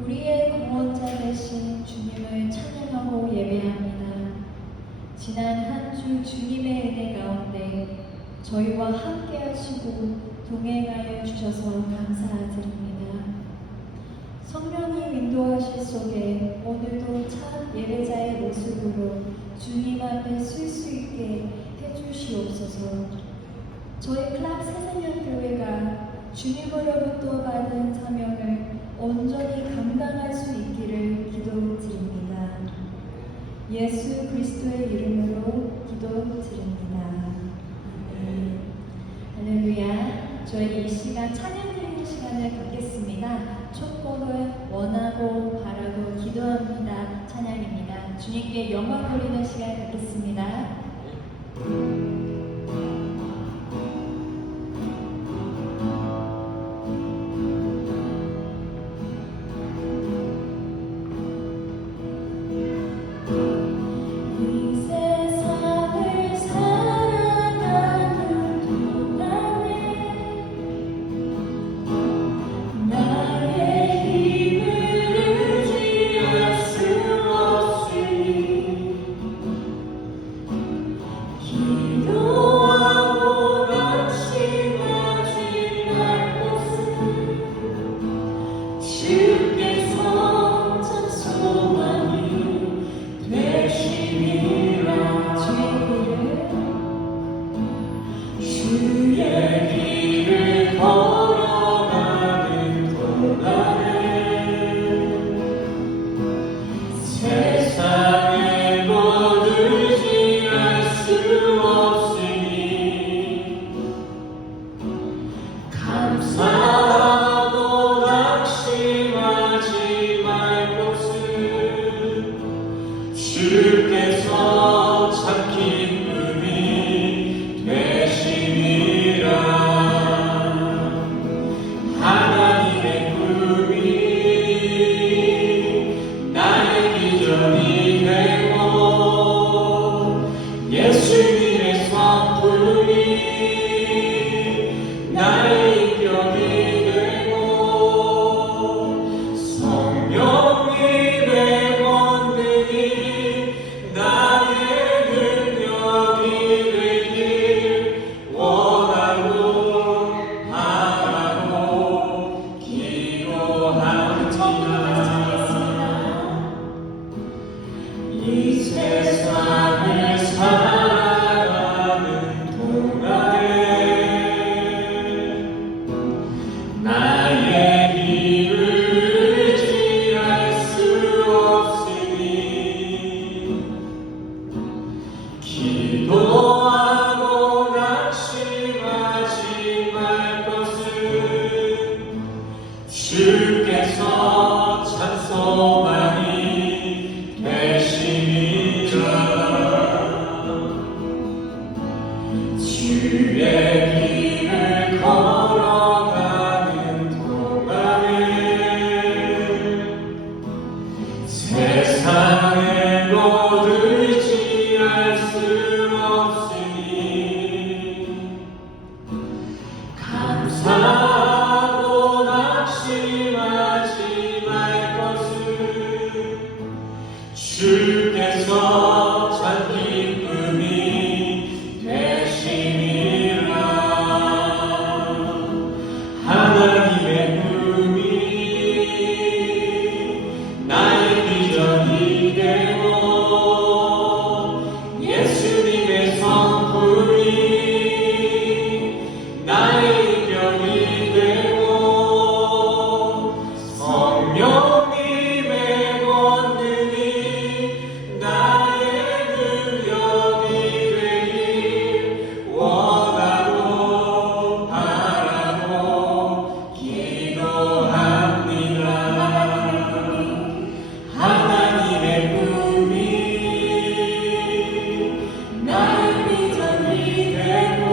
우리의 구원자 되신 주님을 찬양하고 예배합니다. 지난 한 주 주님의 은혜 가운데 저희와 함께 하시고 동행하여 주셔서 감사드립니다. 성령님 인도하실 속에 오늘도 참 예배자의 모습으로 주님 앞에 설 수 있게 해주시옵소서. 저희 클락 새생명교회가 주님으로부터 받은 사명을 온전히 감당할 수 있기를 기도드립니다. 예수 그리스도의 이름으로 기도드립니다. 아멘. 할렐루야. 저희 이 시간 찬양 드리는 시간을 갖겠습니다. 첫 곡은 원하고 바라고 기도합니다. 찬양입니다. 주님께 영광 돌리는 시간 갖겠습니다. 세상에 거두지 할 수 없으니 감사하고 낙심하지 말 것은 주께서 참 기쁨이 되시리라. 하나님의 꿈이 나의 기적이 되고 예수님의 성품이 나의 인격이 되고 성령님의 권능이 나의 능력이 되길 원하고 바라고 이 세상을 살아가는 동안에 나의 길을 의지할 수 없으니 기도하고 낙심하지 말 것은 주께서 찬송하니 되시니라. 주의 길을 걸어가는 동안에 세상에 못 의지할 수 없으니 감사하고 낙심하지 말 것은 주께서 참 기쁨이 되시리라. 하나님의 꿈이 나의 기적이 되고 예수님의 성품이 나의 인격이 되고 성령님의 권능이 나의 능력이 되길 원하고 바라고 기도합니다. 하나님의 꿈이 나의 비전이 되고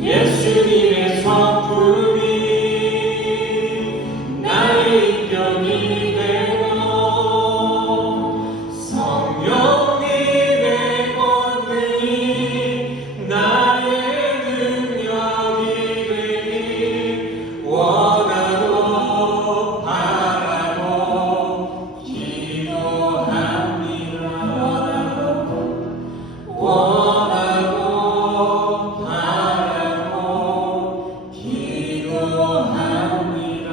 예수님의 성품이 나의 인격이 되고 성령님의 권능이 나의 능력이 되길 원하고 바라고 기도합니다. 원하고 바라고 기도합니다.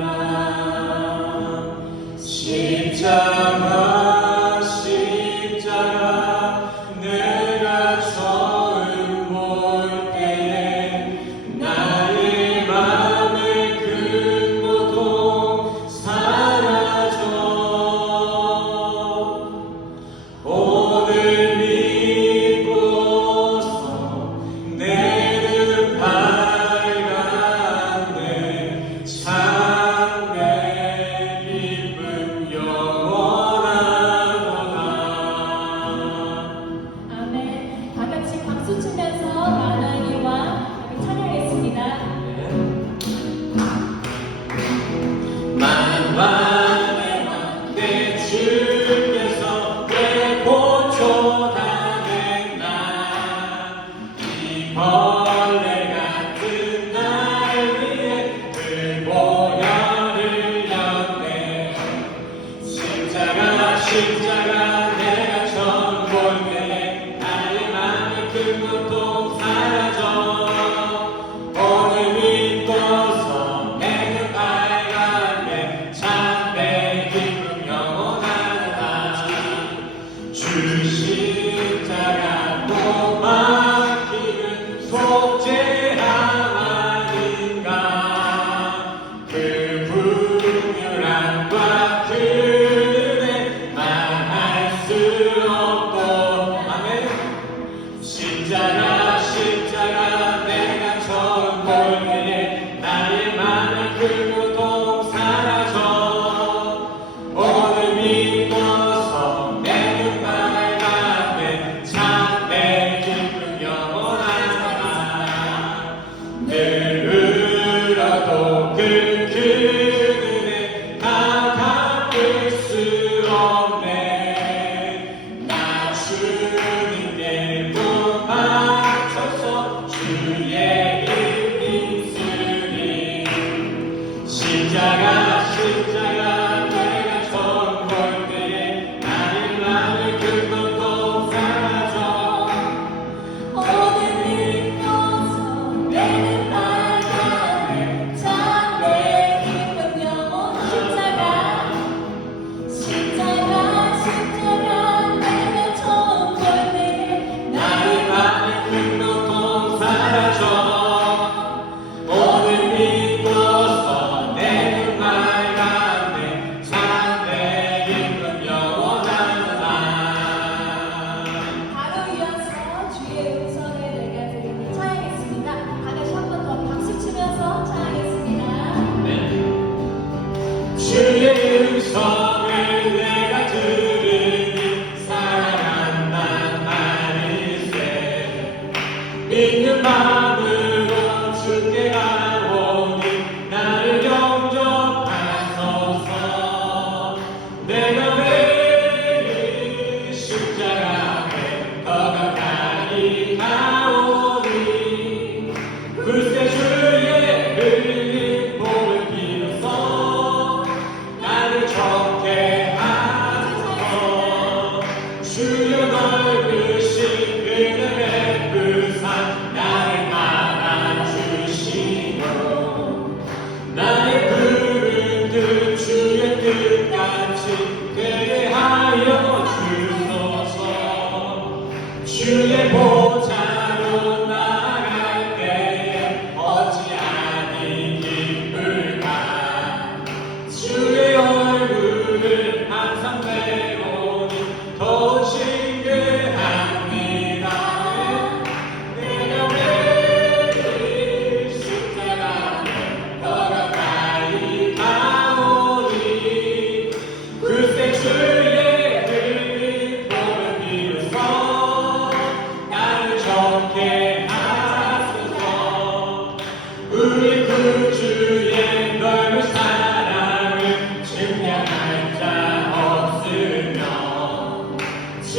십자가 십자가 내가 처음 볼 때에 나의 맘의 큰 고통 사라져 오늘 믿고서 내 눈 밝았네. 참 내 기쁨 영원하구나. 아멘. 다 같이 박수 치면서 만왕이와 찬양했습니다. 만왕의 내 주께서 내 고초하는 날 이 벌레 같은 날 위해 그 보혈을 렸네. 십자가 십자가 내가 처음 볼 때에 나의 맘의 큰 고통 사라져 오늘 믿고서 내 눈 밝았네. 참 내 기쁨 영원하다. 주 십자가 못 막히는 속죄함 아닌가. 그 분유함과 그 은혜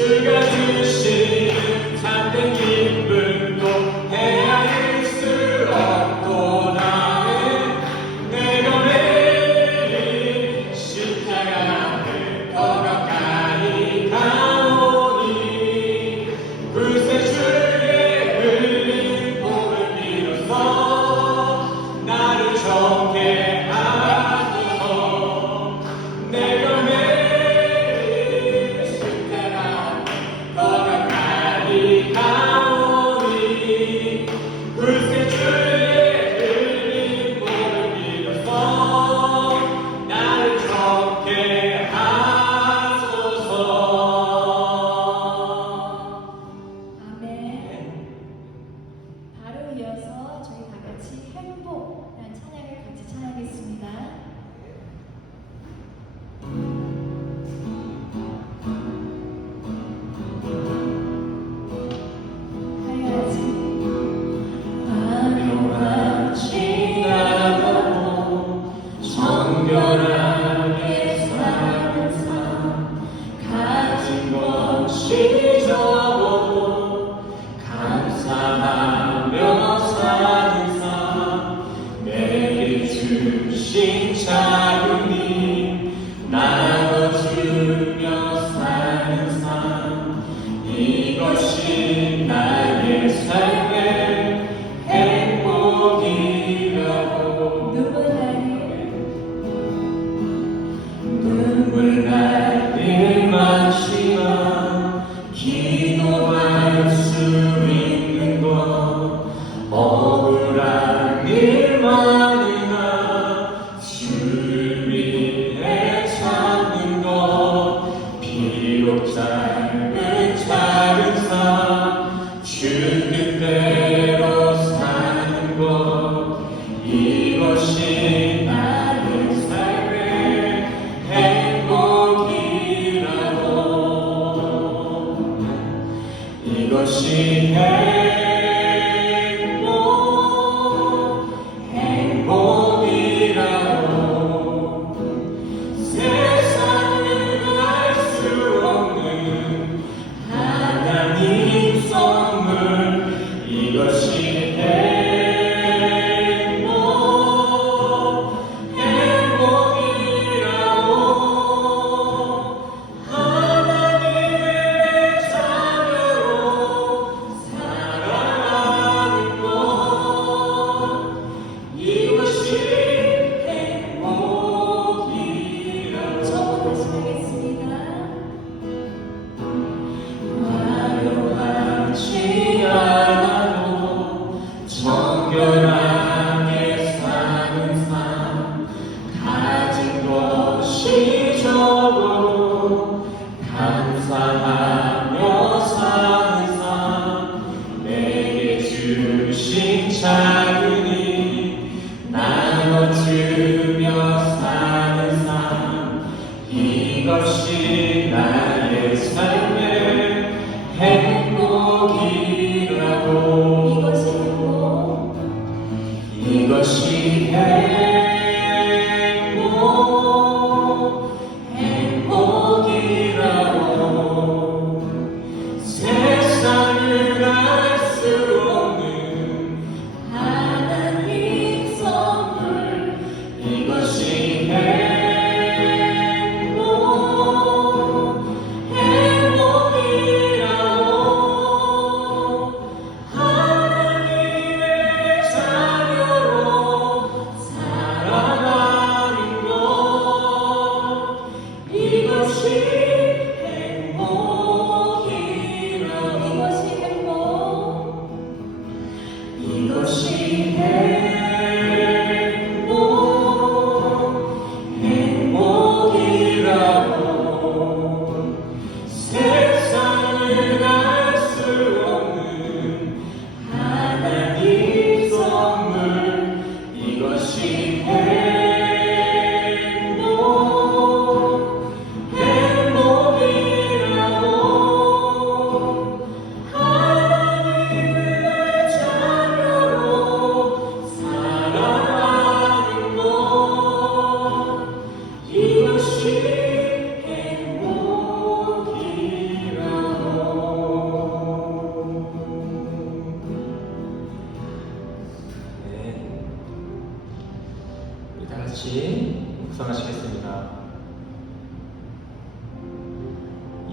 주가 주신 참된 기쁨도 헤아릴 수 없도다. 내가 매일 십자가를 더 가까이 가오니 불새 주의 흘린 복을 빌어서 나를 정케 하소서. 내가 매일 십자가를 더 가까이 가오니 불새 주의 흘린 복을 빌어서 나를 정케 하소서. 아멘. 바로 이어서 저희 다 같이 행복이라는 찬양을 같이 찬양하겠습니다. 화려하지 않아도 정결하게 사는 삶, 가진 것이 적어도 감사하며 사는 삶, 내게 주신 작은 힘 나눠주며 사는 삶, 이것이 나의 삶의 행복이라고. 눈물 날 일만치만 기도할 수 있는 것, 억울한 일만이나 주를 위해 참는 것, 비록 짧은 삶 주 뜻대로 사는 것, 이것이 나의 삶의 행복이라고. 이것이 행복이라고. 세상은 알 수 없는 하나님 선물, 이것이 행복이라고. 하나님의 자녀로 살아가는 것, 이것이 행복이라고. 처음 다시 하겠습니다. 화려하지 않아도 정결하게 사는 삶, 가진 것이 적어도 감사하며 사는 삶, 내게 주신 작은 힘 나눠주며 사는 삶, 이것이 나의 삶의 행복이라고. 이것이 행복이라고. 세상을 알 수 없는 하나님 선물, 이것이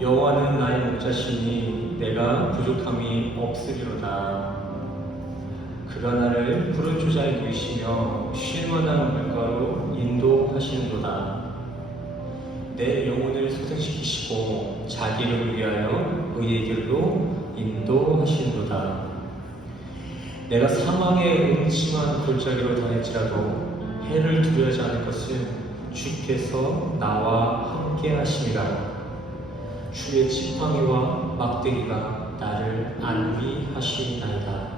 여호와는 나의 목자시니 내가 부족함이 없으리로다. 그가 나를 푸른 초자에 누이시며 쉴 만한 물가로 인도하시는도다. 내 영혼을 소생시키시고 자기를 위하여 의의 길로 인도하시는도다. 내가 사망의 음침한 골짜기로 다닐지라도 해를 두려워하지 않을 것은 주께서 나와 함께 하심이라. 주의 지팡이와 막대기가 나를 안위하시나이다.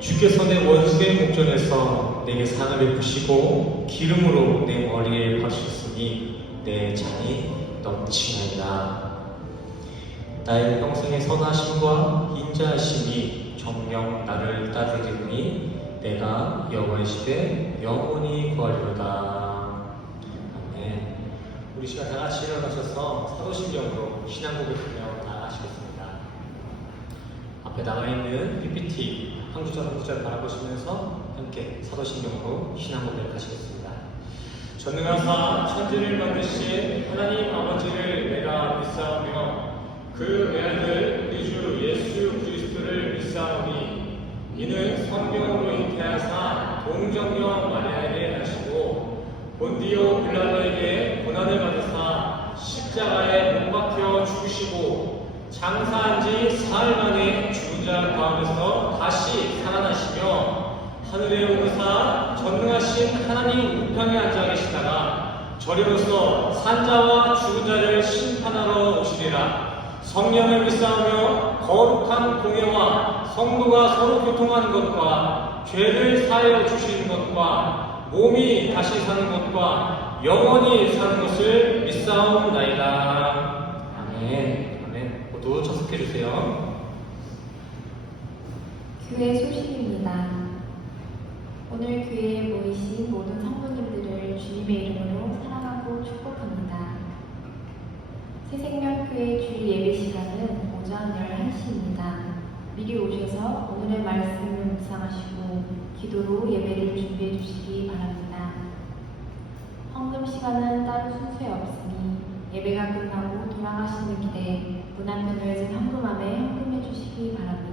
주께서 내 원수의 목전에서 내게 상을 베푸시고 기름으로 내 머리에 바르셨으니 내 잔이 넘치나이다. 나의 평생의 선하심과 인자하심이 정녕 나를 따르리니 내가 여호와의 집에 영원히 거하리로다. 아멘. 우리 시간 다 같이 일어나셔서 사도신경으로 신앙고백을 부르며 나아가시겠습니다. 앞에 나와 있는 PPT 한 구절 한 구절 바라보시면서 함께 사도신경으로 신앙고백을 하시겠습니다. 전능하사 천지를 만드신 하나님 아버지를 내가 믿사오며 그 외아들 우리 주 예수 그리스도를 믿사오니 이는 성경으로 잉태하사 동정녀 마리아에게 하시고 본디오 빌라도에게 고난을 받으사 십자가에 못 박혀 죽으시고 장사한 지 사흘 만에 죽은 자 가운데서 다시 살아나시며 하늘에 오르사 전능하신 하나님 우편에 앉아 계시다가 저리로서 산자와 죽은 자를 심판하러 오시리라. 성령을 믿사오며 거룩한 공예와 성도가 서로 교통하는 것과 죄를 사하여 주시는 것과 몸이 다시 사는 것과 영원히 사는 것을 믿사옵나이다. 아멘. 아멘. 모두 접속해 주세요. 교회 소식입니다. 오늘 교회에 모이신 모든 성도님들을 주님의 이름으로 사랑하고 축복합니다. 새생명교회 주일 예배 시간은 오전 11시입니다. 미리 오셔서 오늘의 말씀을 묵상하시고 기도로 예배를 준비해 주시기 바랍니다. 헌금 시간은 따로 순서에 없으니 예배가 끝나고 돌아가시는 길에 문 앞에 놓여진 헌금함에 헌금해 주시기 바랍니다.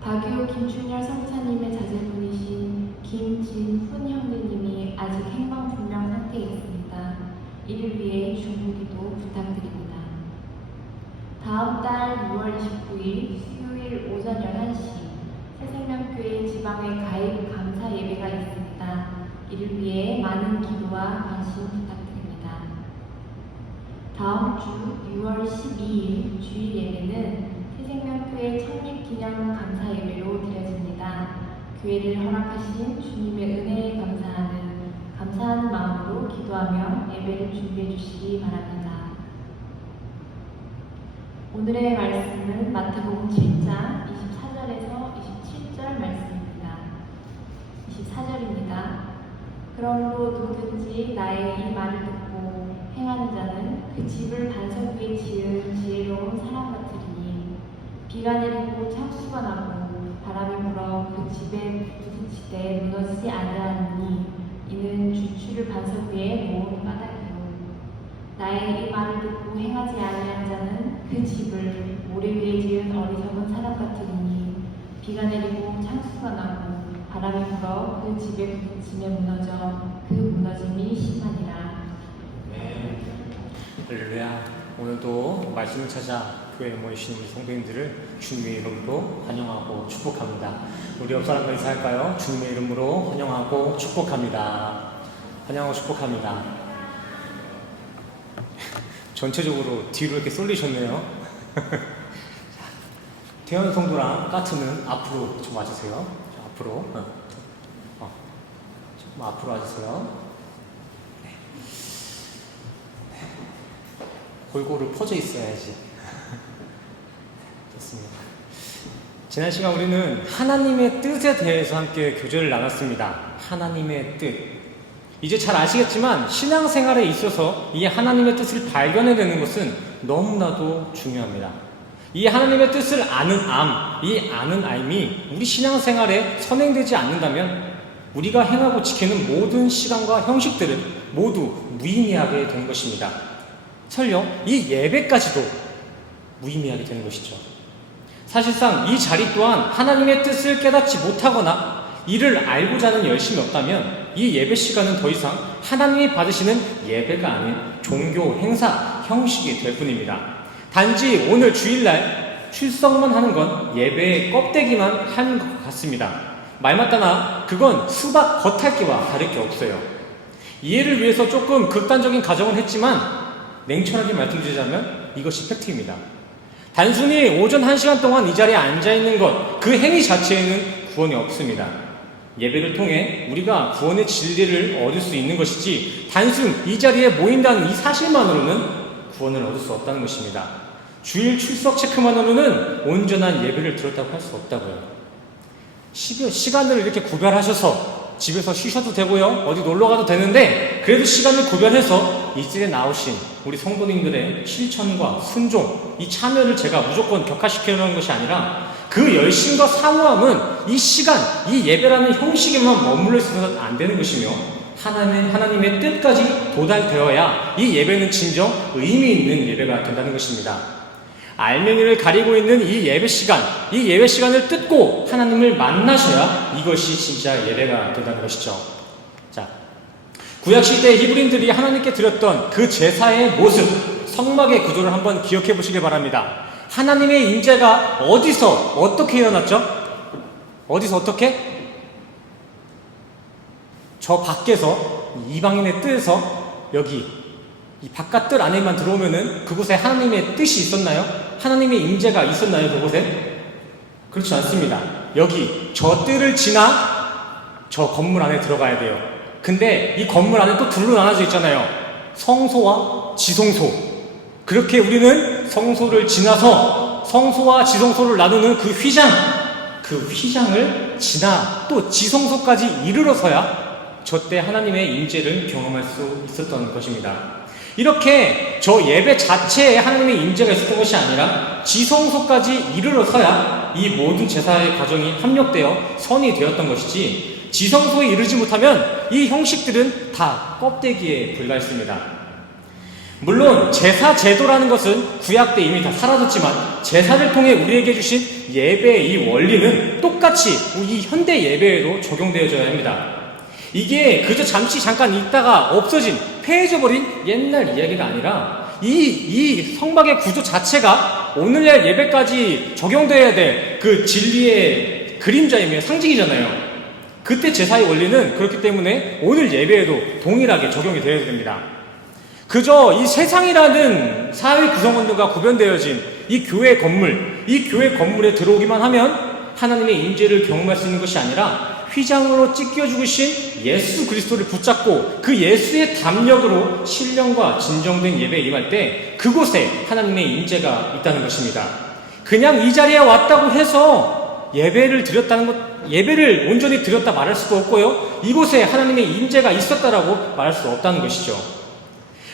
박유 김충렬 성사님의 자제분이신 김진훈 형제님이 아직 행방불명 상태에 있습니다. 이를 위해 중보기도 부탁드립니다. 다음 달 6월 29일 수요일 오전 11시 새생명교회 지방회 가입 감사 예배가 있습니다. 이를 위해 많은 기도와 관심 부탁드립니다. 다음 주 6월 12일 주일 예배는 새생명교회 창립기념 감사 예배로 드려집니다. 교회를 허락하신 주님의 은혜에 감사하는 마음으로 기도하며 예배를 준비해 주시기 바랍니다. 오늘의 말씀은 마태복음 7장 24절에서 27절 말씀입니다. 24절입니다. 그러므로 누구든지 나의 이 말을 듣고 행하는 자는 그 집을 반석 위에 지은 지혜로운 사람 같으리니 비가 내리고 창수가 나고 바람이 불어 그 집에 부딪히되 무너지지 아니하니 이는 주추를 반석 위에 모은 까닭이요. 나의 이 말을 듣고 행하지 아니한 자는 그 집을 모래 위에 지은 어리석은 사람 같으니 비가 내리고 창수가 나고 바람이 불어 그 집에 부딪히며 무너져 그 무너짐이 심하니라. 네, 할렐루야. 오늘도 말씀을 찾아 교회에 모이신 우리 성도님들을 주님의 이름으로 환영하고 축복합니다. 우리 옆 사람과 인사할까요? 주님의 이름으로 환영하고 축복합니다. 환영하고 축복합니다. 전체적으로 뒤로 이렇게 쏠리셨네요. 태연 성도랑 까트는 앞으로 좀 와주세요. 앞으로. 좀 앞으로 와주세요. 네. 골고루 퍼져 있어야지. 좋습니다. 지난 시간 우리는 하나님의 뜻에 대해서 함께 교제를 나눴습니다. 하나님의 뜻. 이제 잘 아시겠지만 신앙생활에 있어서 이 하나님의 뜻을 발견해내는 것은 너무나도 중요합니다. 이 하나님의 뜻을 아는 이 아는 암이 우리 신앙생활에 선행되지 않는다면 우리가 행하고 지키는 모든 시간과 형식들을 모두 무의미하게 되는 것입니다. 설령 이 예배까지도 무의미하게 되는 것이죠. 사실상 이 자리 또한 하나님의 뜻을 깨닫지 못하거나 이를 알고자 하는 열심이 없다면 이 예배 시간은 더 이상 하나님이 받으시는 예배가 아닌 종교 행사 형식이 될 뿐입니다. 단지 오늘 주일날 출석만 하는 건 예배의 껍데기만 한 것 같습니다. 말 맞다나 그건 수박 겉핥기와 다를 게 없어요. 이해를 위해서 조금 극단적인 가정은 했지만 냉철하게 말씀드리자면 이것이 팩트입니다. 단순히 오전 1시간 동안 이 자리에 앉아있는 것, 그 행위 자체에는 구원이 없습니다. 예배를 통해 우리가 구원의 진리를 얻을 수 있는 것이지 단순 이 자리에 모인다는 이 사실만으로는 구원을 얻을 수 없다는 것입니다. 주일 출석 체크만으로는 온전한 예배를 드렸다고 할 수 없다고요. 시간을 이렇게 구별하셔서 집에서 쉬셔도 되고요, 어디 놀러 가도 되는데 그래도 시간을 구별해서 이질에 나오신 우리 성도님들의 실천과 순종, 이 참여를 제가 무조건 격화시키려는 것이 아니라 그 열심과 사모함은 이 시간, 이 예배라는 형식에만 머물러 있어서는 안 되는 것이며 하나님의 뜻까지 도달되어야 이 예배는 진정 의미 있는 예배가 된다는 것입니다. 알맹이를 가리고 있는 이 예배 시간을 뜯고 하나님을 만나셔야 이것이 진짜 예배가 된다는 것이죠. 자, 구약시대 히브리인들이 하나님께 드렸던 그 제사의 모습, 성막의 구조를 한번 기억해 보시기 바랍니다. 하나님의 임재가 어디서 어떻게 일어났죠? 어디서 어떻게? 저 밖에서 이방인의 뜰에서 여기 이 바깥 뜰 안에만 들어오면은 그곳에 하나님의 뜻이 있었나요? 하나님의 임재가 있었나요? 그곳에? 그렇지 않습니다. 여기 저 뜰을 지나 저 건물 안에 들어가야 돼요. 근데 이 건물 안에 또 둘로 나눠져 있잖아요. 성소와 지성소. 그렇게 우리는 성소를 지나서 성소와 지성소를 나누는 그 휘장을 지나 또 지성소까지 이르러서야 저때 하나님의 임재를 경험할 수 있었던 것입니다. 이렇게 저 예배 자체에 하나님의 임재가 있었던 것이 아니라 지성소까지 이르러서야 이 모든 제사의 과정이 합력되어 선이 되었던 것이지, 지성소에 이르지 못하면 이 형식들은 다 껍데기에 불과했습니다. 물론 제사 제도라는 것은 구약 때 이미 다 사라졌지만 제사를 통해 우리에게 주신 예배의 이 원리는 똑같이 이 현대 예배에도 적용되어져야 합니다. 이게 그저 잠깐 있다가 없어진, 폐해져버린 옛날 이야기가 아니라 이 성막의 구조 자체가 오늘날 예배까지 적용되어야 될 그 진리의 그림자이며 상징이잖아요. 그때 제사의 원리는 그렇기 때문에 오늘 예배에도 동일하게 적용이 되어야 됩니다. 그저 이 세상이라는 사회 구성원들과 구별되어진 이 교회 건물에 들어오기만 하면 하나님의 임재를 경험할 수 있는 것이 아니라 휘장으로 찢겨 죽으신 예수 그리스도를 붙잡고 그 예수의 담력으로 신령과 진정된 예배에 임할 때 그곳에 하나님의 임재가 있다는 것입니다. 그냥 이 자리에 왔다고 해서 예배를 온전히 드렸다 말할 수도 없고요, 이곳에 하나님의 임재가 있었다라고 말할 수 없다는 것이죠.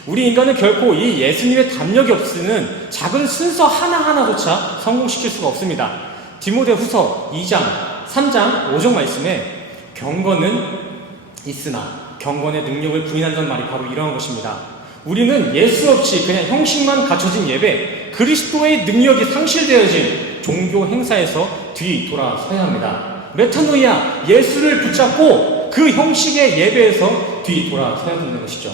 우리 인간은 결코 이 예수님의 담력이 없이는 작은 순서 하나하나조차 성공시킬 수가 없습니다. 디모데후서 2장 3장 5절 말씀에 경건은 있으나 경건의 능력을 부인한다는 말이 바로 이러한 것입니다. 우리는 예수 없이 그냥 형식만 갖춰진 예배, 그리스도의 능력이 상실되어진 종교 행사에서 뒤돌아서야 합니다. 메타노이아, 예수를 붙잡고 그 형식의 예배에서 뒤돌아서야 되는 것이죠.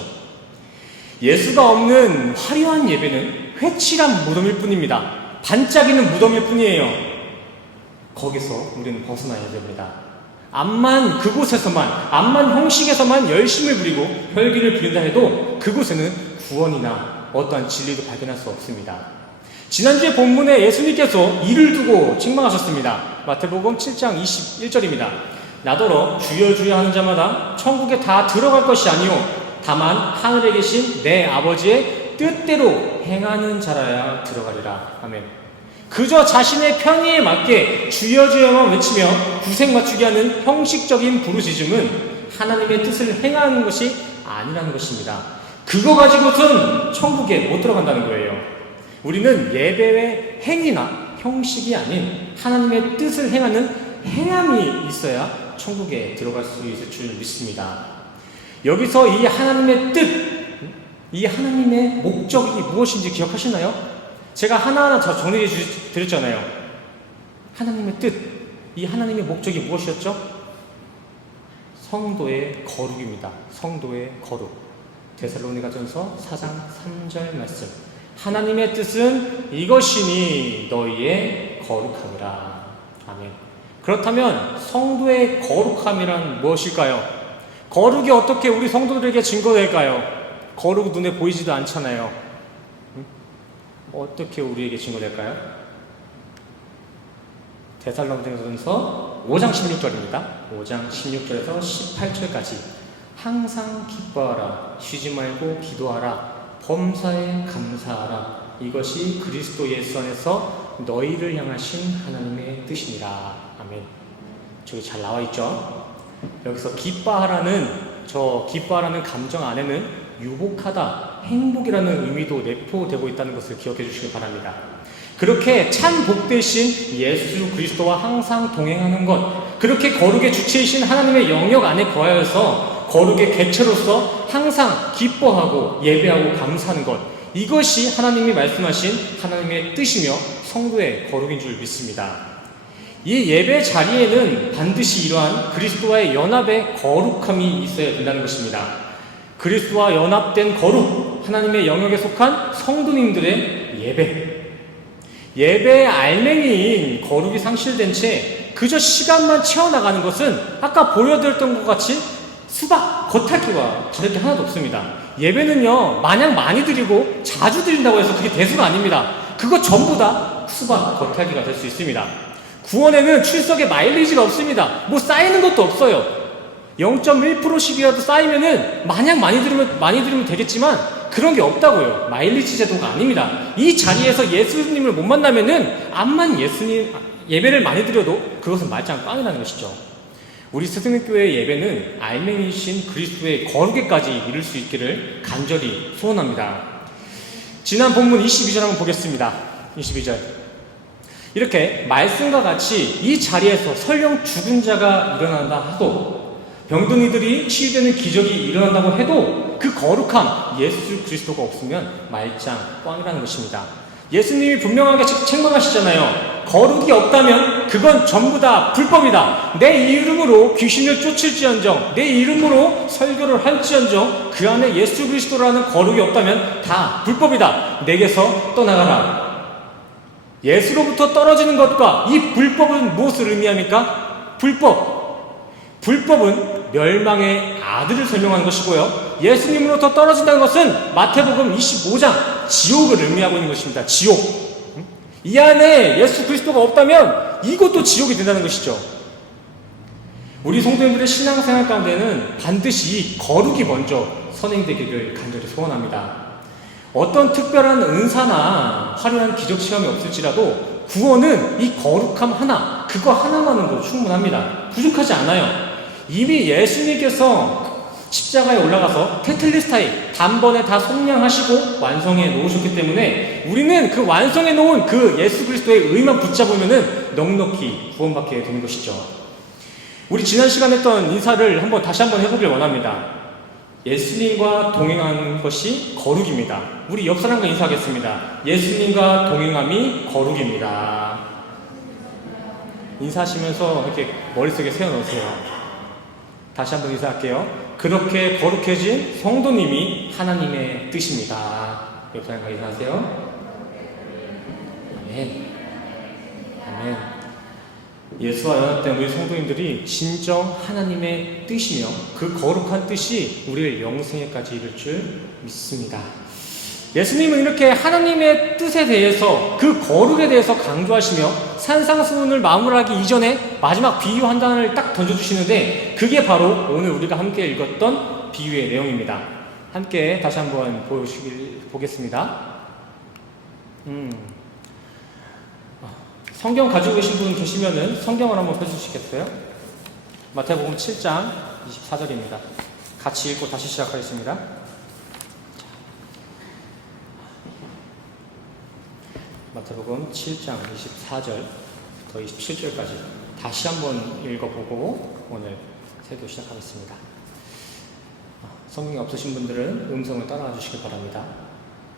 예수가 없는 화려한 예배는 회칠한 무덤일 뿐입니다. 반짝이는 무덤일 뿐이에요. 거기서 우리는 벗어나야 됩니다. 암만 형식에서만 열심을 부리고 혈기를 부린다 해도 그곳에는 구원이나 어떠한 진리도 발견할 수 없습니다. 지난주에 본문에 예수님께서 이를 두고 책망하셨습니다. 마태복음 7장 21절입니다. 나더러 주여 주여 하는 자마다 천국에 다 들어갈 것이 아니요 다만 하늘에 계신 내 아버지의 뜻대로 행하는 자라야 들어가리라. 아멘. 그저 자신의 편의에 맞게 주여 주여만 외치며 구색 맞추게 하는 형식적인 부르짖음은 하나님의 뜻을 행하는 것이 아니라는 것입니다. 그거 가지고선 천국에 못 들어간다는 거예요. 우리는 예배의 행위나 형식이 아닌 하나님의 뜻을 행하는 행함이 있어야 천국에 들어갈 수 있을 줄 믿습니다. 여기서 이 하나님의 뜻, 이 하나님의 목적이 무엇인지 기억하시나요? 제가 하나하나 다 정리해 드렸잖아요. 하나님의 뜻, 이 하나님의 목적이 무엇이었죠? 성도의 거룩입니다. 성도의 거룩. 데살로니가전서 4장 3절 말씀. 하나님의 뜻은 이것이니 너희의 거룩함이라. 아멘. 그렇다면 성도의 거룩함이란 무엇일까요? 거룩이 어떻게 우리 성도들에게 증거될까요? 거룩 눈에 보이지도 않잖아요. 어떻게 우리에게 증거될까요? 데살로니가전서 5장 16절입니다. 5장 16절에서 18절까지. 항상 기뻐하라. 쉬지 말고 기도하라. 범사에 감사하라. 이것이 그리스도 예수 안에서 너희를 향하신 하나님의 뜻이니라. 아멘. 저기 잘 나와 있죠? 여기서 기뻐하라는, 저 기뻐하라는 감정 안에는 유복하다, 행복이라는 의미도 내포되고 있다는 것을 기억해 주시기 바랍니다. 그렇게 참 복되신 예수 그리스도와 항상 동행하는 것, 그렇게 거룩의 주체이신 하나님의 영역 안에 거하여서 거룩의 객체로서 항상 기뻐하고 예배하고 감사하는 것, 이것이 하나님이 말씀하신 하나님의 뜻이며 성도의 거룩인 줄 믿습니다. 이 예배 자리에는 반드시 이러한 그리스도와의 연합의 거룩함이 있어야 된다는 것입니다. 그리스도와 연합된 거룩, 하나님의 영역에 속한 성도님들의 예배, 예배의 알맹이인 거룩이 상실된 채 그저 시간만 채워나가는 것은 아까 보여드렸던 것 같이 수박, 겉핥기와 다를 게 하나도 없습니다. 예배는요, 마냥 많이 드리고 자주 드린다고 해서 그게 대수가 아닙니다. 그거 전부 다 수박, 겉핥기가 될 수 있습니다. 구원에는 출석에 마일리지가 없습니다. 뭐 쌓이는 것도 없어요. 0.1%씩이라도 쌓이면은 마냥 많이 들으면 되겠지만 그런 게 없다고요. 마일리지 제도가 아닙니다. 이 자리에서 예수님을 못 만나면은 암만 예배를 많이 드려도 그것은 말짱 꽝이라는 것이죠. 우리 스승교회의 예배는 알맹이신 그리스도의 거룩에까지 이룰 수 있기를 간절히 소원합니다. 지난 본문 22절 한번 보겠습니다. 22절. 이렇게 말씀과 같이 이 자리에서 설령 죽은 자가 일어난다 하도, 병든이들이 치유되는 기적이 일어난다고 해도 그 거룩함, 예수 그리스도가 없으면 말짱 꽝이라는 것입니다. 예수님이 분명하게 책망하시잖아요. 거룩이 없다면 그건 전부 다 불법이다. 내 이름으로 귀신을 쫓을지언정, 내 이름으로 설교를 할지언정 그 안에 예수 그리스도라는 거룩이 없다면 다 불법이다. 내게서 떠나가라. 예수로부터 떨어지는 것과 이 불법은 무엇을 의미합니까? 불법은 멸망의 아들을 설명하는 것이고요. 예수님으로부터 떨어진다는 것은 마태복음 25장 지옥을 의미하고 있는 것입니다. 지옥. 이 안에 예수 그리스도가 없다면 이것도 지옥이 된다는 것이죠. 우리 성도님들의 신앙생활 가운데는 반드시 이 거룩이 먼저 선행되기를 간절히 소원합니다. 어떤 특별한 은사나 화려한 기적 체험이 없을지라도 구원은 이 거룩함 하나, 그거 하나만으로 충분합니다. 부족하지 않아요. 이미 예수님께서 십자가에 올라가서 테틀리스타이 단번에 다 속량하시고 완성해 놓으셨기 때문에 우리는 그 완성해 놓은 그 예수 그리스도의 의만 붙잡으면은 넉넉히 구원받게 되는 것이죠. 우리 지난 시간에 했던 인사를 다시 한번 해보길 원합니다. 예수님과 동행하는 것이 거룩입니다. 우리 옆 사람과 인사하겠습니다. 예수님과 동행함이 거룩입니다. 인사하시면서 이렇게 머릿속에 세워놓으세요. 다시 한번 인사할게요. 그렇게 거룩해진 성도님이 하나님의 뜻입니다. 옆 사람과 인사하세요. 아멘. 아멘. 예수와 연합된 우리 성도님들이 진정 하나님의 뜻이며 그 거룩한 뜻이 우리를 영생에까지 이룰 줄 믿습니다. 예수님은 이렇게 하나님의 뜻에 대해서, 그 거룩에 대해서 강조하시며 산상수훈을 마무리하기 이전에 마지막 비유 한 단을 딱 던져주시는데 그게 바로 오늘 우리가 함께 읽었던 비유의 내용입니다. 함께 다시 한번 보겠습니다. 성경 가지고 계신 분 계시면은 성경을 한번 펴주시겠어요? 마태복음 7장 24절입니다. 같이 읽고 다시 시작하겠습니다. 마태복음 7장 24절부터 27절까지 다시 한번 읽어보고 오늘 설교 시작하겠습니다. 성경이 없으신 분들은 음성을 따라와 주시기 바랍니다.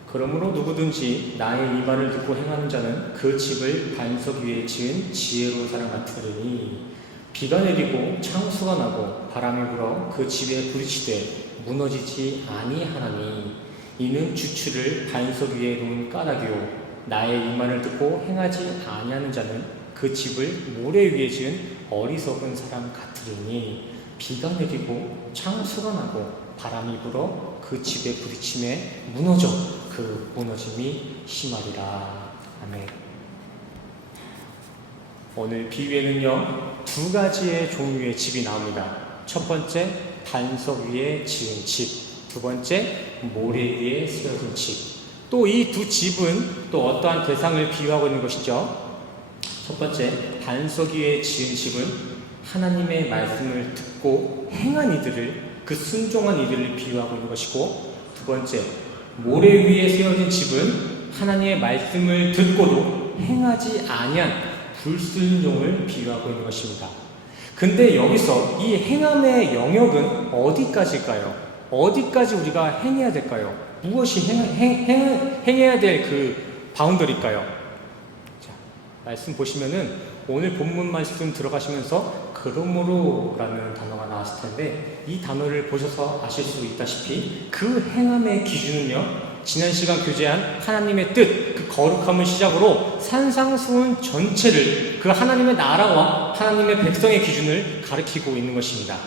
그러므로 누구든지 나의 이 말을 듣고 행하는 자는 그 집을 반석 위에 지은 지혜로운 사람 같으리니 비가 내리고 창수가 나고 바람이 불어 그 집에 부딪히되 무너지지 아니하나니 이는 주추를 반석 위에 놓은 까닭이요 나의 이 말을 듣고 행하지 아니하는 자는 그 집을 모래 위에 지은 어리석은 사람 같으리니 비가 내리고 창수가 나고 바람이 불어 그 집에 부딪힘에 무너져 그 무너짐이 심하리라. 아멘. 오늘 비유에는요 2가지의 종류의 집이 나옵니다. 첫 번째 반석 위에 지은 집, 두 번째 모래 위에 세워진 집. 또 이 두 집은 또 어떠한 대상을 비유하고 있는 것이죠. 첫 번째 반석 위에 지은 집은 하나님의 말씀을 듣고 행한 이들을, 그 순종한 이들을 비유하고 있는 것이고, 두 번째 모래 위에 세워진 집은 하나님의 말씀을 듣고도 행하지 아니한 불순종을 비유하고 있는 것입니다. 근데 여기서 이 행함의 영역은 어디까지일까요? 어디까지 우리가 행해야 될까요? 무엇이 행해야 될 그 바운더리일까요? 자, 말씀 보시면은 오늘 본문 말씀 들어가시면서 그러므로라는 단어가 나왔을 텐데 이 단어를 보셔서 아실 수 있다시피 그 행함의 기준은요 지난 시간 교제한 하나님의 뜻, 그 거룩함을 시작으로 산상수훈 전체를 그 하나님의 나라와 하나님의 백성의 기준을 가리키고 있는 것입니다.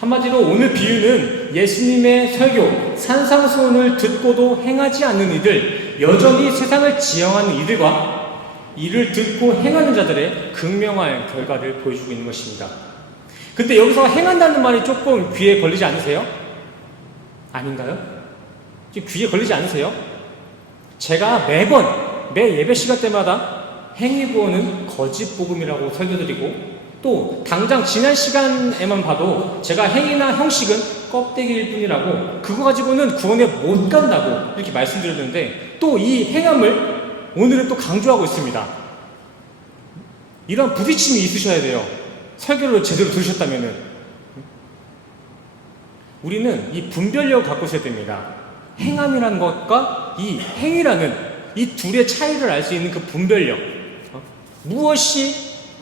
한마디로 오늘 비유는 예수님의 설교, 산상수훈을 듣고도 행하지 않는 이들, 여전히 세상을 지향하는 이들과 이를 듣고 행하는 자들의 극명한 결과를 보여주고 있는 것입니다. 근데 여기서 행한다는 말이 조금 귀에 걸리지 않으세요? 아닌가요? 귀에 걸리지 않으세요? 제가 매 예배 시간 때마다 행위구원은 거짓 복음이라고 설교드리고 또 당장 지난 시간에만 봐도 제가 행위나 형식은 껍데기일 뿐이라고 그거 가지고는 구원에 못 간다고 이렇게 말씀드렸는데 또 이 행함을 오늘은 또 강조하고 있습니다. 이런 부딪힘이 있으셔야 돼요. 설교를 제대로 들으셨다면은. 우리는 이 분별력을 갖고 있어야 됩니다. 행함이라는 것과 이 행위라는 이 둘의 차이를 알 수 있는 그 분별력. 무엇이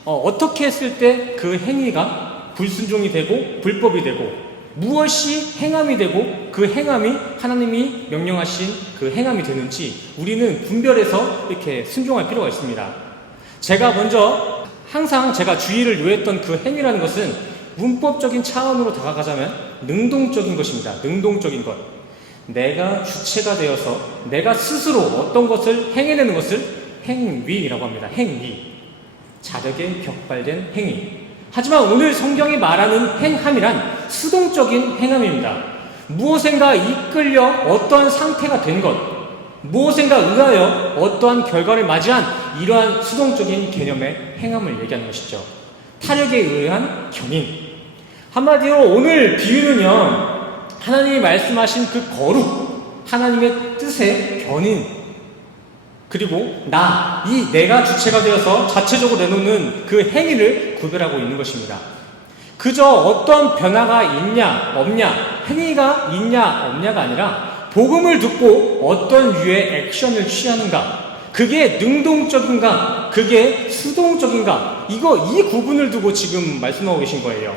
어떻게 했을 때 그 행위가 불순종이 되고 불법이 되고 무엇이 행함이 되고 그 행함이 하나님이 명령하신 그 행함이 되는지 우리는 분별해서 이렇게 순종할 필요가 있습니다. 제가 먼저 항상 제가 주의를 요했던 그 행위라는 것은 문법적인 차원으로 다가가자면 능동적인 것입니다. 능동적인 것. 내가 주체가 되어서 내가 스스로 어떤 것을 행해내는 것을 행위라고 합니다. 행위. 자력에 격발된 행위. 하지만 오늘 성경이 말하는 행함이란 수동적인 행함입니다. 무엇인가 이끌려 어떠한 상태가 된 것, 무엇인가 의하여 어떠한 결과를 맞이한 이러한 수동적인 개념의 행함을 얘기하는 것이죠. 타력에 의한 견인. 한마디로 오늘 비유는요, 하나님이 말씀하신 그 거룩, 하나님의 뜻의 견인, 그리고 내가 주체가 되어서 자체적으로 내놓는 그 행위를 구별하고 있는 것입니다. 그저 어떤 변화가 있냐 없냐, 행위가 있냐 없냐가 아니라 복음을 듣고 어떤 유의 액션을 취하는가, 그게 능동적인가 그게 수동적인가, 이 구분을 두고 지금 말씀하고 계신 거예요.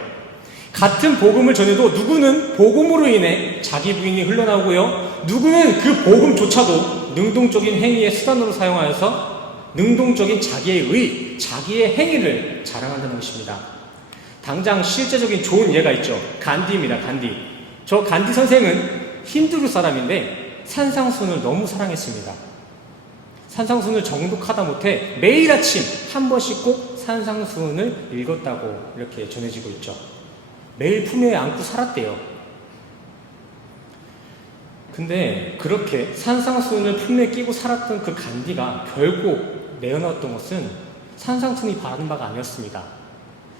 같은 복음을 전해도 누구는 복음으로 인해 자기 부인이 흘러나오고요, 누구는 그 복음조차도 능동적인 행위의 수단으로 사용하여서 능동적인 자기의 자기의 행위를 자랑한다는 것입니다. 당장 실제적인 좋은 예가 있죠. 간디입니다. 간디. 저 간디 선생은 힌두교 사람인데 산상수훈을 너무 사랑했습니다. 산상수훈을 정독하다 못해 매일 아침 한 번씩 꼭 산상수훈을 읽었다고 이렇게 전해지고 있죠. 매일 품에 안고 살았대요. 근데 그렇게 산상수훈을 품에 끼고 살았던 그 간디가 결국 내어놨던 것은 산상수훈이 바라는 바가 아니었습니다.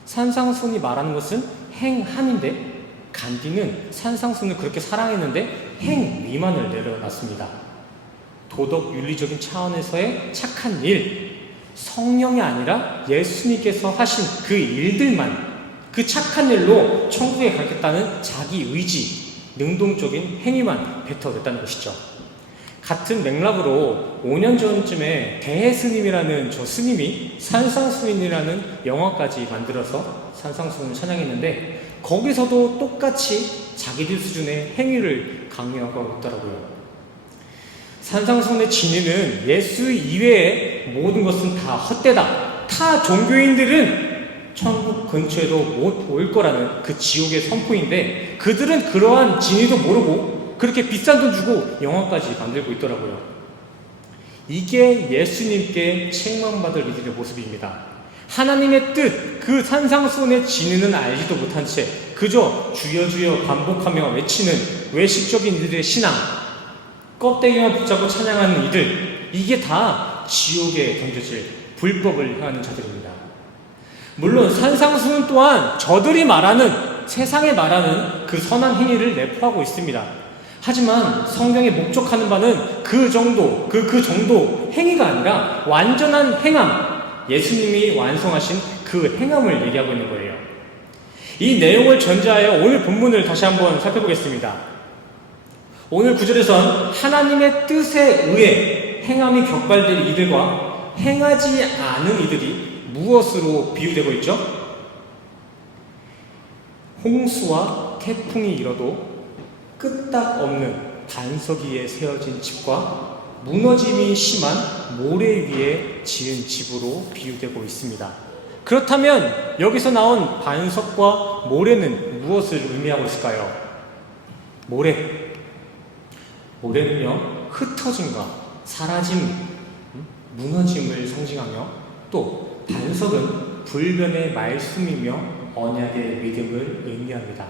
산상수훈이 말하는 것은 행함인데 간디는 산상수훈을 그렇게 사랑했는데 행위만을 내려놨습니다. 도덕 윤리적인 차원에서의 착한 일, 성령이 아니라 예수님께서 하신 그 일들만, 그 착한 일로 천국에 가겠다는 자기 의지, 능동적인 행위만 뱉어냈다는 것이죠. 같은 맥락으로 5년 전쯤에 대해스님이라는 저 스님이 산상수훈이라는 영화까지 만들어서 산상수훈을 찬양했는데 거기서도 똑같이 자기들 수준의 행위를 강요하고 있더라고요. 산상수훈의 진리는 예수 이외의 모든 것은 다 헛되다. 타 종교인들은 천국 근처에도 못 올 거라는 그 지옥의 선포인데 그들은 그러한 진리도 모르고 그렇게 비싼 돈 주고 영화까지 만들고 있더라고요. 이게 예수님께 책망받을 이들의 모습입니다. 하나님의 뜻, 그 산상수훈의 진리는 알지도 못한 채 그저 주여 주여 반복하며 외치는 외식적인 이들의 신앙, 껍데기만 붙잡고 찬양하는 이들, 이게 다 지옥에 던져질 불법을 행하는 자들입니다. 물론 산상수훈 또한 저들이 말하는, 세상에 말하는 그 선한 행위를 내포하고 있습니다. 하지만 성경에 목적하는 바는 그 정도 행위가 아니라 완전한 행함, 예수님이 완성하신 그 행함을 얘기하고 있는 거예요. 이 내용을 전제하여 오늘 본문을 다시 한번 살펴보겠습니다. 오늘 구절에선 하나님의 뜻에 의해 행함이 격발될 이들과 행하지 않은 이들이 무엇으로 비유되고 있죠? 홍수와 태풍이 일어도 끄떡없는 반석 위에 세워진 집과 무너짐이 심한 모래 위에 지은 집으로 비유되고 있습니다. 그렇다면 여기서 나온 반석과 모래는 무엇을 의미하고 있을까요? 모래는요, 흩어짐과 사라짐, 무너짐을 상징하며 또 반석은 불변의 말씀이며 언약의 믿음을 의미합니다.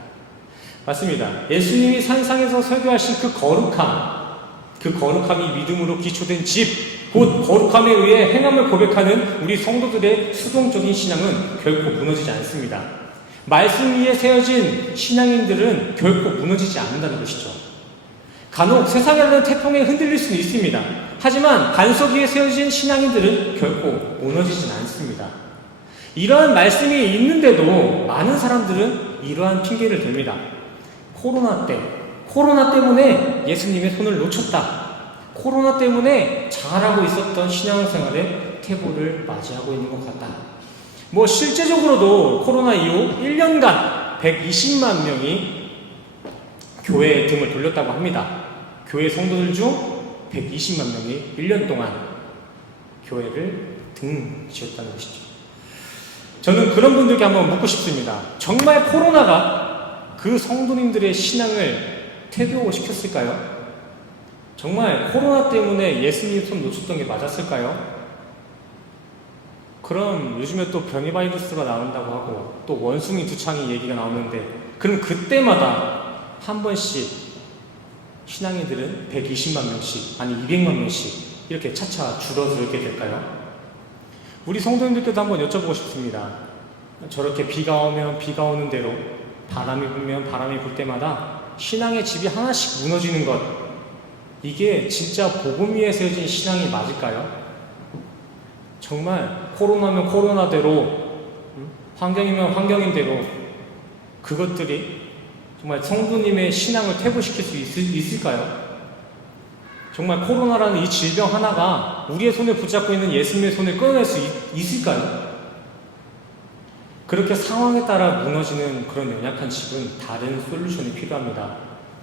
맞습니다. 예수님이 산상에서 설교하신 그 거룩함이 믿음으로 기초된 집, 곧 거룩함에 의해 행함을 고백하는 우리 성도들의 수동적인 신앙은 결코 무너지지 않습니다. 말씀 위에 세워진 신앙인들은 결코 무너지지 않는다는 것이죠. 간혹 세상이라는 태풍에 흔들릴 수는 있습니다. 하지만 반석 위에 세워진 신앙인들은 결코 무너지진 않습니다. 이러한 말씀이 있는데도 많은 사람들은 이러한 핑계를 댑니다. 코로나 때문에 예수님의 손을 놓쳤다. 코로나 때문에 잘하고 있었던 신앙생활에 퇴보를 맞이하고 있는 것 같다. 실제적으로도 코로나 이후 1년간 120만 명이 교회의 등을 돌렸다고 합니다. 교회 성도들 중 120만 명이 1년 동안 교회를 등 지었다는 것이죠. 저는 그런 분들께 한번 묻고 싶습니다. 정말 코로나가 그 성도님들의 신앙을 퇴교시켰을까요? 정말 코로나 때문에 예수님 손 놓쳤던 게 맞았을까요? 그럼 요즘에 또 변이 바이러스가 나온다고 하고 또 원숭이 두창이 얘기가 나오는데 그럼 그때마다 한 번씩 신앙인들은 120만 명씩 아니 200만 명씩 이렇게 차차 줄어들게 될까요? 우리 성도님들께도 한번 여쭤보고 싶습니다. 저렇게 비가 오면 비가 오는 대로 바람이 불면 바람이 불 때마다 신앙의 집이 하나씩 무너지는 것, 이게 진짜 복음 위에 세워진 신앙이 맞을까요? 정말 코로나면 코로나대로, 환경이면 환경인대로 그것들이 정말 성도님의 신앙을 퇴보시킬 수 있을까요? 정말 코로나라는 이 질병 하나가 우리의 손을 붙잡고 있는 예수님의 손을 끊어낼 수 있을까요? 그렇게 상황에 따라 무너지는 그런 연약한 집은 다른 솔루션이 필요합니다.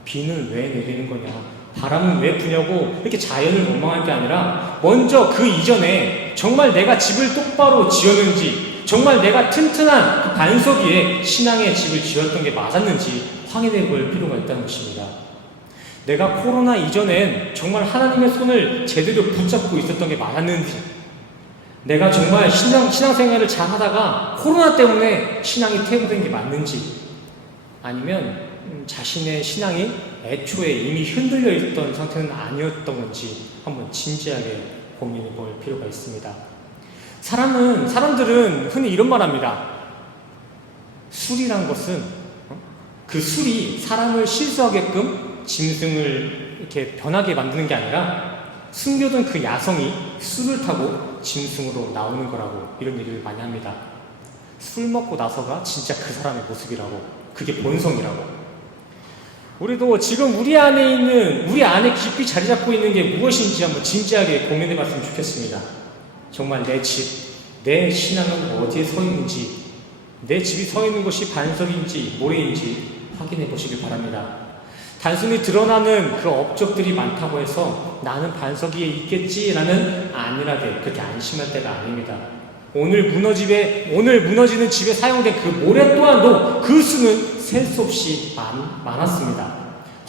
비는 왜 내리는 거냐, 바람은 왜 부냐고 이렇게 자연을 원망할 게 아니라 먼저 그 이전에 정말 내가 집을 똑바로 지었는지, 정말 내가 튼튼한 그 반석 위에 신앙의 집을 지었던 게 맞았는지 확인해 볼 필요가 있다는 것입니다. 내가 코로나 이전엔 정말 하나님의 손을 제대로 붙잡고 있었던 게 맞았는지, 내가 정말 신앙생활을 잘 하다가 코로나 때문에 신앙이 퇴보된 게 맞는지, 아니면 자신의 신앙이 애초에 이미 흔들려 있던 상태는 아니었던 건지 한번 진지하게 고민해 볼 필요가 있습니다. 사람들은 흔히 이런 말 합니다. 술이란 것은 그 술이 사람을 실수하게끔 짐승을 이렇게 변하게 만드는 게 아니라 숨겨둔 그 야성이 술을 타고 짐승으로 나오는 거라고, 이런 얘기를 많이 합니다. 술 먹고 나서가 진짜 그 사람의 모습이라고, 그게 본성이라고. 우리도 지금 우리 안에 깊이 자리 잡고 있는 게 무엇인지 한번 진지하게 고민해 봤으면 좋겠습니다. 정말 내 집, 내 신앙은 어디에 서 있는지, 내 집이 서 있는 곳이 반석인지 모래인지 확인해 보시길 바랍니다. 단순히 드러나는 그 업적들이 많다고 해서 나는 반석 위에 있겠지라는 안일하게 그렇게 안심할 때가 아닙니다. 오늘 무너지는 집에 사용된 그 모래 또한도 그 수는 셀 수 없이 많았습니다.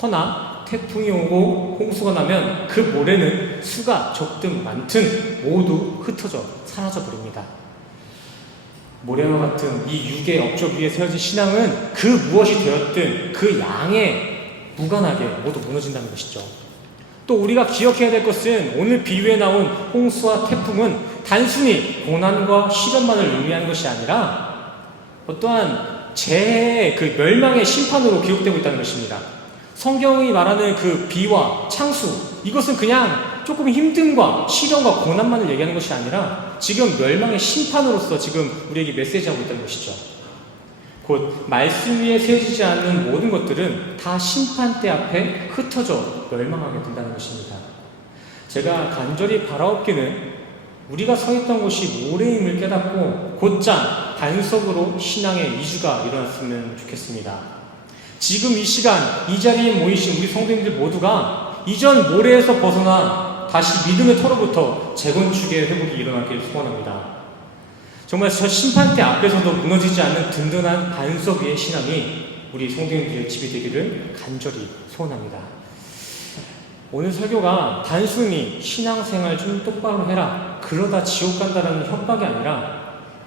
허나 태풍이 오고 홍수가 나면 그 모래는 수가 적든 많든 모두 흩어져 사라져 버립니다. 모래와 같은 이 육의 업적 위에 세워진 신앙은 그 무엇이 되었든 그 양에 무관하게 모두 무너진다는 것이죠. 또 우리가 기억해야 될 것은 오늘 비유에 나온 홍수와 태풍은 단순히 고난과 시련만을 의미하는 것이 아니라 어떠한 재해의 그 멸망의 심판으로 기록되고 있다는 것입니다. 성경이 말하는 그 비와 창수, 이것은 그냥 조금 힘듦과 시련과 고난만을 얘기하는 것이 아니라 지금 멸망의 심판으로서 지금 우리에게 메시지하고 있다는 것이죠. 곧 말씀 위에 세워지지 않는 모든 것들은 다 심판대 앞에 흩어져 멸망하게 된다는 것입니다. 제가 간절히 바라옵기는 우리가 서 있던 곳이 모래임을 깨닫고 곧장 반석으로 신앙의 이주가 일어났으면 좋겠습니다. 지금 이 시간 이 자리에 모이신 우리 성도님들 모두가 이전 모래에서 벗어나 다시 믿음의 터로부터 재건축의 회복이 일어나길 소원합니다. 정말 저 심판대 앞에서도 무너지지 않는 든든한 반석 위의 신앙이 우리 성도님들의 집이 되기를 간절히 소원합니다. 오늘 설교가 단순히 신앙생활 좀 똑바로 해라, 그러다 지옥 간다라는 협박이 아니라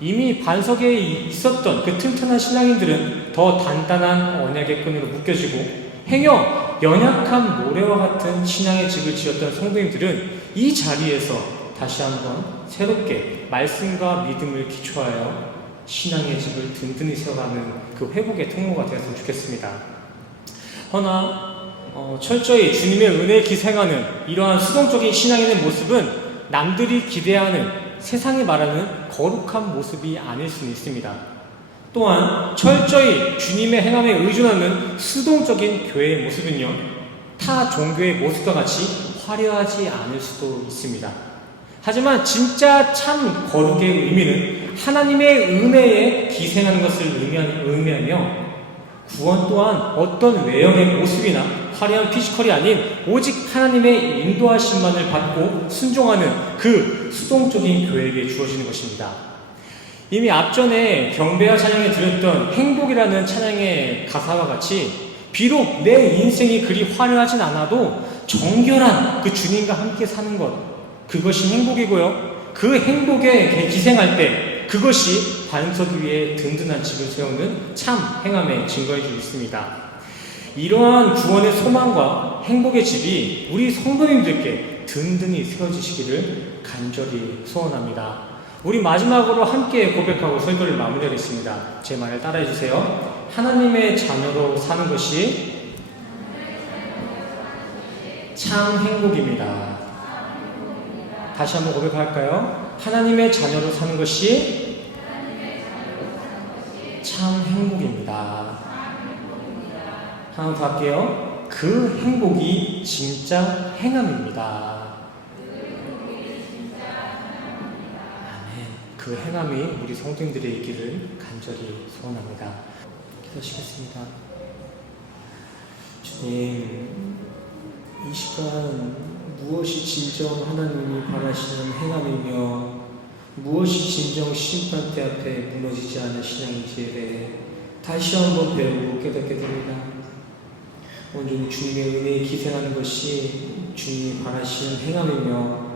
이미 반석에 있었던 그 튼튼한 신앙인들은 더 단단한 언약의 끈으로 묶여지고 행여 연약한 모래와 같은 신앙의 집을 지었던 성도님들은 이 자리에서 다시 한번 새롭게 말씀과 믿음을 기초하여 신앙의 집을 든든히 세워가는 그 회복의 통로가 되었으면 좋겠습니다. 허나 철저히 주님의 은혜에 기생하는 이러한 수동적인 신앙인의 모습은 남들이 기대하는 세상이 말하는 거룩한 모습이 아닐 수는 있습니다. 또한 철저히 주님의 행함에 의존하는 수동적인 교회의 모습은요, 타 종교의 모습과 같이 화려하지 않을 수도 있습니다. 하지만 진짜 참 거룩의 의미는 하나님의 은혜에 기생하는 것을 의미하며 구원 또한 어떤 외형의 모습이나 화려한 피지컬이 아닌 오직 하나님의 인도하심만을 받고 순종하는 그 수동적인 교회에게 주어지는 것입니다. 이미 앞전에 경배와 찬양에 드렸던 행복이라는 찬양의 가사와 같이 비록 내 인생이 그리 화려하진 않아도 정결한 그 주님과 함께 사는 것, 그것이 행복이고요. 그 행복에 기생할 때 그것이 반석 위에 든든한 집을 세우는 참 행함의 증거일 수 있습니다. 이러한 구원의 소망과 행복의 집이 우리 성도님들께 든든히 세워지시기를 간절히 소원합니다. 우리 마지막으로 함께 고백하고 설교를 마무리하겠습니다. 제 말을 따라해 주세요. 하나님의 자녀로 사는 것이 참 행복입니다. 다시 한번 고백할까요? 하나님의 자녀로 사는 것이 참 행복입니다. 하나 더 할게요. 그 행복이 진짜 행함입니다. 아멘. 그 행함이 우리 성도님들의 있기를 간절히 소원합니다. 기도하시겠습니다. 주님, 이 시간 무엇이 진정 하나님이 바라시는 행함이며 무엇이 진정 심판대 앞에 무너지지 않은 신앙인지에 대해 다시 한번 배우고 깨닫게 됩니다. 온전히 주님의 은혜에 기생하는 것이 주님이 바라시는 행함이며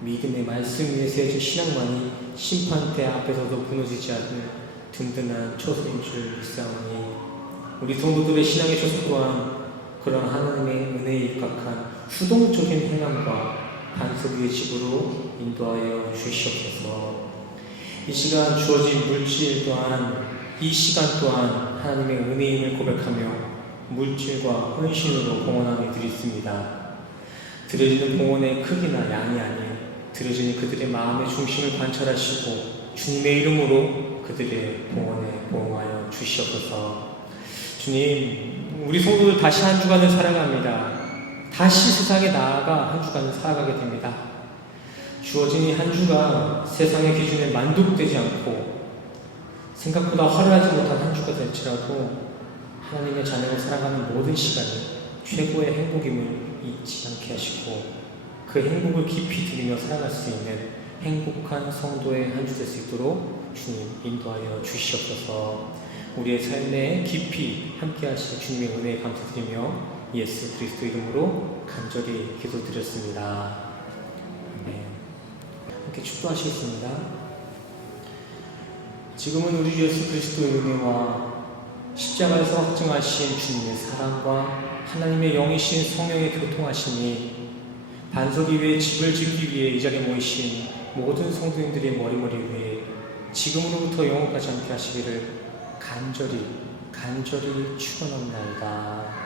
믿음의 말씀 위에 세워진 신앙만이 심판대 앞에서도 무너지지 않는 든든한 초소인 줄 믿사오니 우리 성도들의 신앙의 초소 또한 그런 하나님의 은혜에 입각한 수동적인 행함과 반석 위의 집으로 인도하여 주시옵소서. 이 시간 주어진 물질 또한 이 시간 또한 하나님의 은혜임을 고백하며 물질과 헌신으로 봉헌함이 드리습니다. 드려지는 봉헌의 크기나 양이 아닌 드려지는 그들의 마음의 중심을 관찰하시고 주님의 이름으로 그들의 봉헌에 보응하여 주시옵소서. 주님, 우리 성도들 다시 한 주간을 살아갑니다. 다시 세상에 나아가 한 주간을 살아가게 됩니다. 주어진 이 한 주가 세상의 기준에 만족되지 않고 생각보다 화려하지 못한 한 주가 될지라도 하나님의 자녀로 살아가는 모든 시간이 최고의 행복임을 잊지 않게 하시고 그 행복을 깊이 들이며 살아갈 수 있는 행복한 성도의 한 주 될 수 있도록 주님 인도하여 주시옵소서. 우리의 삶에 깊이 함께 하실 주님의 은혜에 감사드리며 예수 그리스도 이름으로 간절히 기도드렸습니다. 네. 함께 축도하시겠습니다. 지금은 우리 예수 그리스도의 은혜와 십자가에서 확증하신 주님의 사랑과 하나님의 영이신 성령의 교통하심이 반석 위에 집을 짓기 위해 이 자리에 모이신 모든 성도님들의 머리머리 위에 지금으로부터 영원까지 함께 하시기를 간절히 축원합니다.